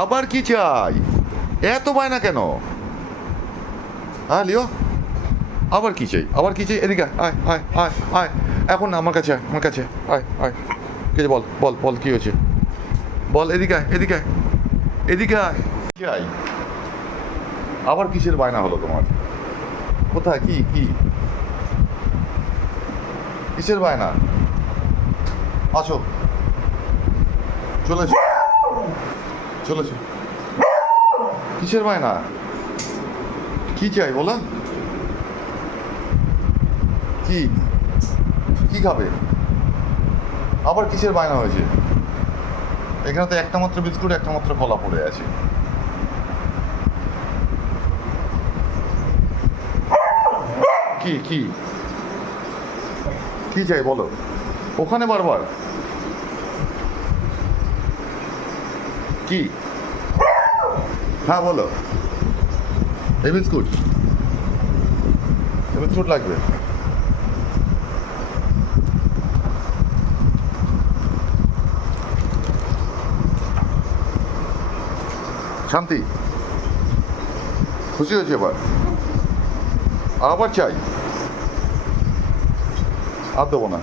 আবার কি চাই? এত বায়না কেন? হ্যাঁ লিও, আবার কি চাই? আবার কি চাই? এদিকে আয় আয় আয় আয়। এখন না, আমার কাছে আয়, আমার কাছে আয় আয়। কি বল বল বল, কি হয়েছে বল? এদিকে আয়, এদিকে আয়, এদিকে আয়। কি আয়? আবার কিসের বায়না হলো তোমার? কোথায়? কি কি কিসের বায়না? আসো, চলেছে চলেছে। কিসের বায়না? কি চাই বলো? কি কি খাবে? আবার কিসের বায়না হয়েছে? এখানে তো একটা মাত্র বিস্কুট, একটা মাত্র কলা পড়ে আছে। কি কি কি চাই বলো? ওখানে বারবার কি? হ্যাঁ বলো। এই বিস্কুট, এই বিস্কুট লাগবে। শান্তি, খুশি হয়েছে এবার? আবার চাই? আর দেবো না।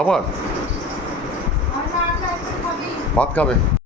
আবার ভাত খাবে?